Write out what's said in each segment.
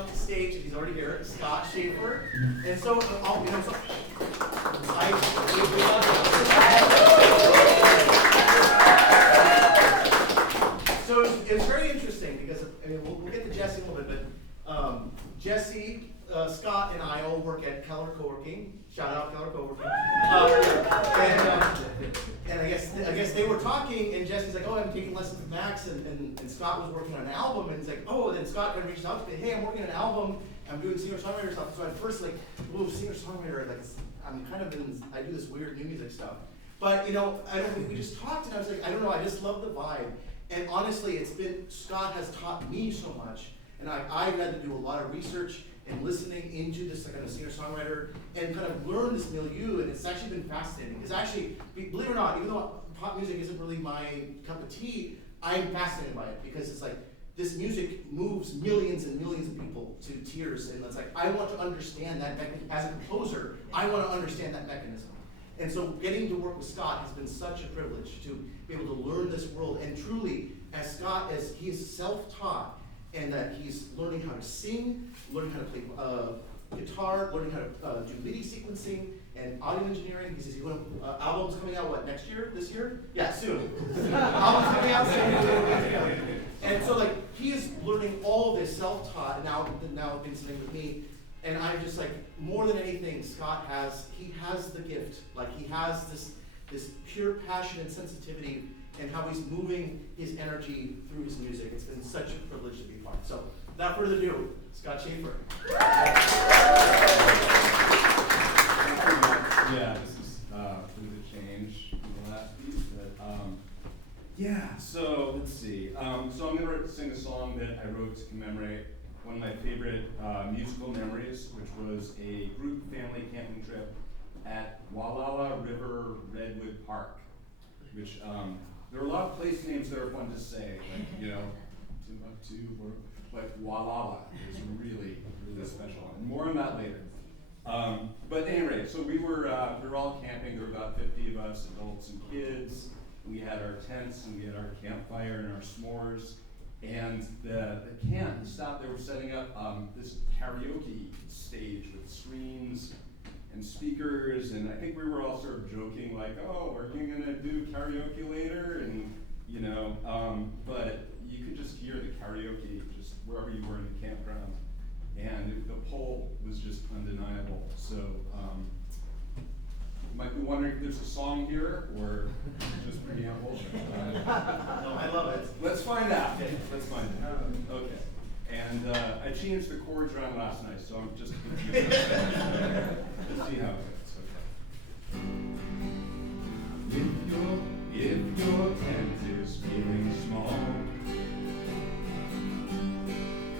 up to stage, and he's already here, Scott Schaefer. And so, So it's very interesting because, I mean, we'll get to Jesse in a little bit, but Jesse, Scott, and I all work at Keller Co-working. Shout out Keller Co-working. And I guess they were talking, and Jesse's like, oh, I'm taking lessons with Max, and Scott was working on an album, and he's like, oh, and then Scott kind of reached out to me, hey, I'm working on an album, I'm doing singer-songwriter stuff. So at first, like, ooh, singer-songwriter, like, I'm kind of I do this weird new music stuff. But, you know, we just talked, and I was like, I don't know, I just love the vibe. And honestly, Scott has taught me so much, and I've had to do a lot of research and listening into this kind of singer-songwriter and kind of learn this milieu, and it's actually been fascinating. It's actually, believe it or not, even though pop music isn't really my cup of tea, I'm fascinated by it because it's like, this music moves millions and millions of people to tears, and it's like, I want to understand that mechanism. As a composer, I want to understand that mechanism. And so getting to work with Scott has been such a privilege to be able to learn this world, and truly, as Scott, as he is self-taught, and that he's learning how to sing, learning how to play guitar, learning how to do MIDI sequencing and audio engineering. He's going albums coming out, what, next year? This year? Yeah, soon. Albums coming out soon. And so, like, he is learning all this self-taught, and now been sitting with me. And I'm just like, more than anything, Scott has the gift. Like, he has this pure passion and sensitivity, and how he's moving his energy through his music. It's been such a privilege to be a part. So, without further ado, Scott Schaefer. Yeah, this is through the change in the last piece. But, so let's see. So I'm going to sing a song that I wrote to commemorate one of my favorite musical memories, which was a group family camping trip at Walala River Redwood Park, which there are a lot of place names that are fun to say, like, you know, Timbuktu, but Walala is really, really special, and more on that later. But anyway, so we were all camping. There were about 50 of us, adults and kids. We had our tents, and we had our campfire and our s'mores. And the camp stop, they were setting up this karaoke stage with screens and speakers, and I think we were all sort of joking, like, oh, are you gonna do karaoke later? And, you know, but you could just hear the karaoke just wherever you were in the campground. And the pull was just undeniable. So, you might be wondering if there's a song here, or just preamble. No, I love it. Let's find out. Let's find out. Okay. And I changed the chords around last night, so I'm just let's see how it goes. Okay. If your tent is feeling small,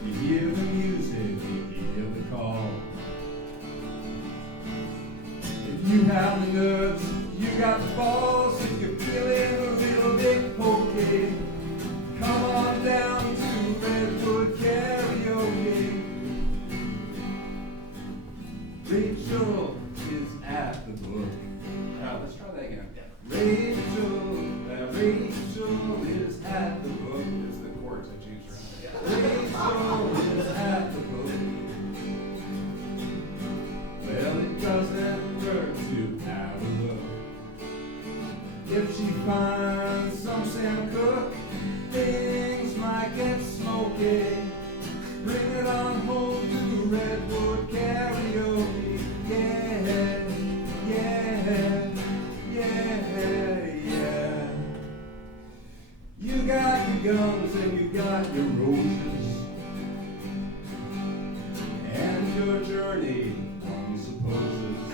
you hear the music, you hear the call. If you have the nerves, you got the balls. If you're feeling a little bit pokey, come on down to Redwood Karaoke. Rachel is at the book. Let's try that again. Rachel is at the book. It's the chords I changed around. Rachel is at the book. Well, it doesn't hurt to have a look. If she finds some Sam Cooke, things might get smoky. Bring it on home to Redwood Karaoke. Yeah, yeah, yeah, yeah. You got your guns and you got your roses, and your journey, one supposes.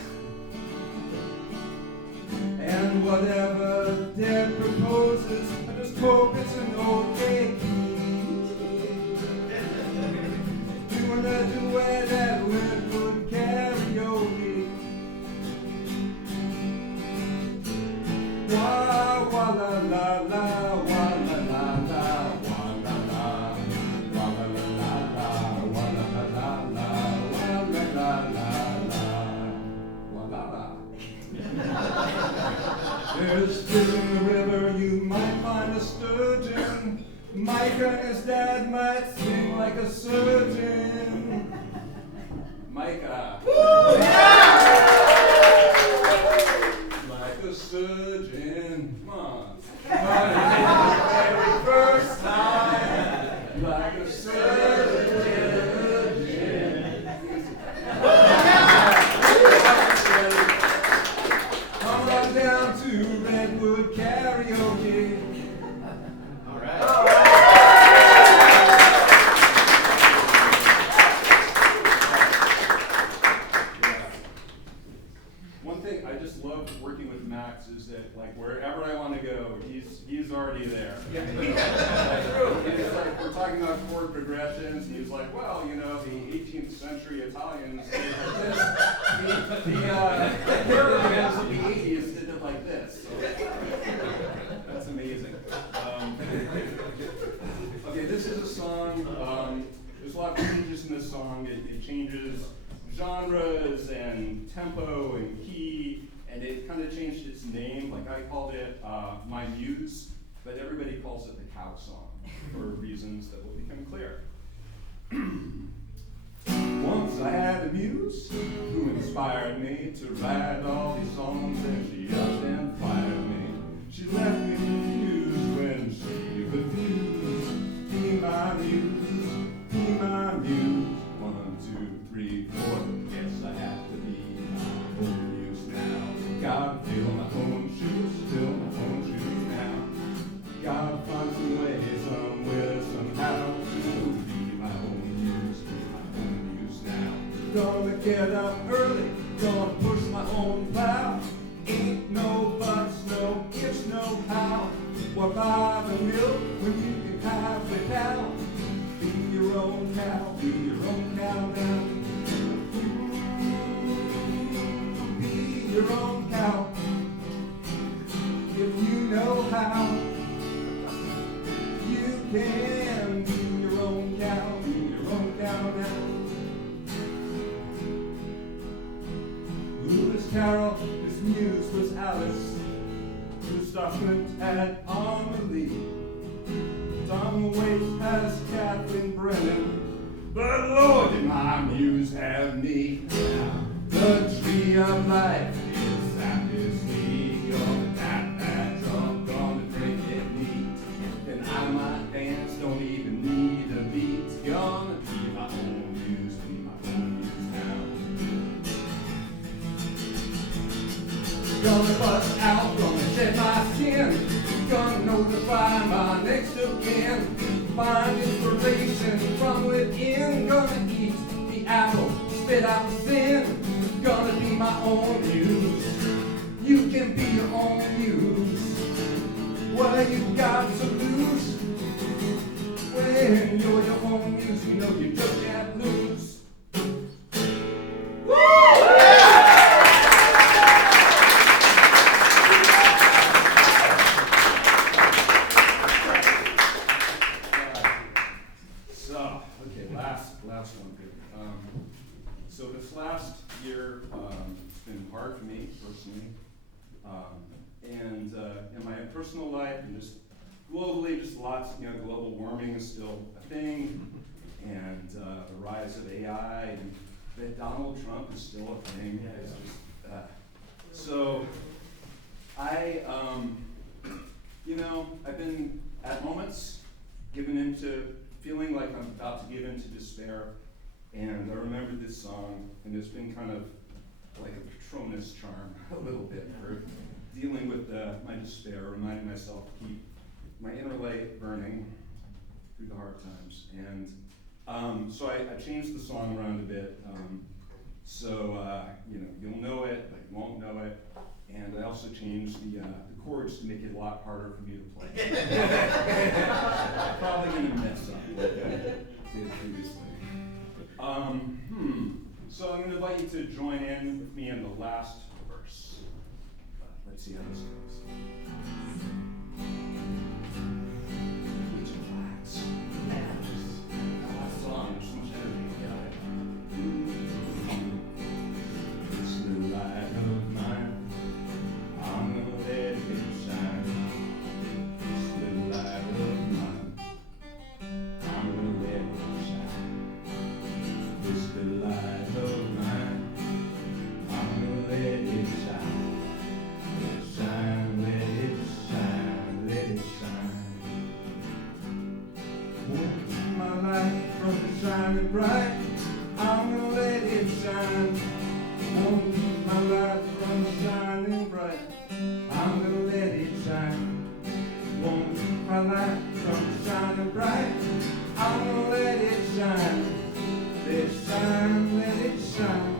And whatever Dad proposes, I just hope it's an okay key. Doing a duet at Redwood Karaoke. Wah, wah, la, la, la, wah, la, la, la, wah, la, la, wah, la, la, la, wah, la, la, la, wah, la, la, la, wah, la, la. There's fish in the river, you might find a sturgeon. Mike and his dad might sing like a surgeon. Micah. Like a surgeon, come on. Every first time, like a surgeon. Come on down to Redwood Karaoke. All right. One thing I just love working with Max is that like wherever I want to go, he's already there. It's like we're talking about chord progressions, and he's like, well, you know, the 18th century Italians did it like this. The Hurricanes of the 80s did it like this. So that's amazing. Okay, this is a song. There's a lot of changes in this song. It changes genres and tempo and key, and it kind of changed its name. Like I called it My Muse, but everybody calls it the Cow Song for reasons that will become clear. Once I had a muse who inspired me to write all these songs, and she up and fired me. She left me confused when she refused. Be my muse, be my muse. 1, 2, 3, 4. Guess I have to be my own muse now. Gotta fill my own shoes, fill my own shoes now. Gotta find some way, somewhere, somehow to be my own muse now. Gonna get up early, gonna push my own plow. Ain't no buts, no ifs, no how. What buy the milk when you can have the cow? Be your own cow, be your own cow now. Be your own cow. If you know how, you can be your own cow, be your own cow now. Lewis Carroll, his muse was Alice. Stockman had Amelie. Tom Waits has Kathleen Brennan. But Lord, did my muse have me. The tree of life is obviously gonna tap that drum, gonna drink it neat. And I might dance, don't even need a beat. Gonna be my own muse, be my own muse now. Gonna bust out, gonna shed my skin. Gonna notify my next of kin. Find inspiration from within. Gonna eat the apple, spit out the sin. Gonna be my own muse. You can be your own muse. What you got to lose? When you're your own muse, you know you just can't lose. Last one here. So this last year, it's been hard for me personally, and in my personal life, and just globally, just lots. Global warming is still a thing, and the rise of AI, and that Donald Trump is still a thing. It's just, so I, I've been at moments given into feeling like I'm about to give into despair, and I remember this song, and it's been kind of like a Patronus charm a little bit for dealing with my despair, reminding myself to keep my inner light burning through the hard times. And so I changed the song around a bit, you'll know it, but you won't know it. And I also changed the chords to make it a lot harder for me to play. Probably gonna mess up what I did previously. So I'm gonna invite you to join in with me in the last verse. Let's see how this goes. Please relax. Last song, there's so much energy. It's the light of mine. I'm gonna let it shine. It's the light of mine. I'm gonna let it shine. It's the light of shining bright. I'm gonna let it shine. Won't keep my light from shining bright. I'm gonna let it shine. Won't keep my light from shining bright. I'm gonna let it shine. Let it shine, let it shine,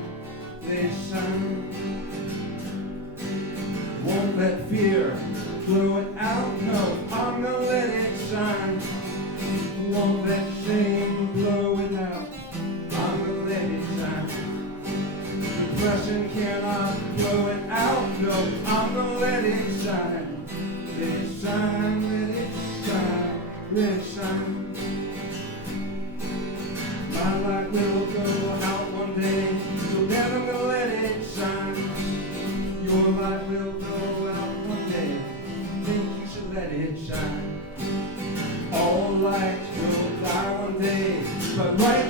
let it shine. Won't let fear blow it out, no, I'm gonna let it shine. Won't let shame blow it out, I'm gonna let it shine. Depression cannot blow it out, no, I'm gonna let it shine. Let it shine, let it shine, let it shine. My light will go out one day, so then I'm gonna let it shine. Your light will go out one day, think you should let it shine. All lights will die one day, but right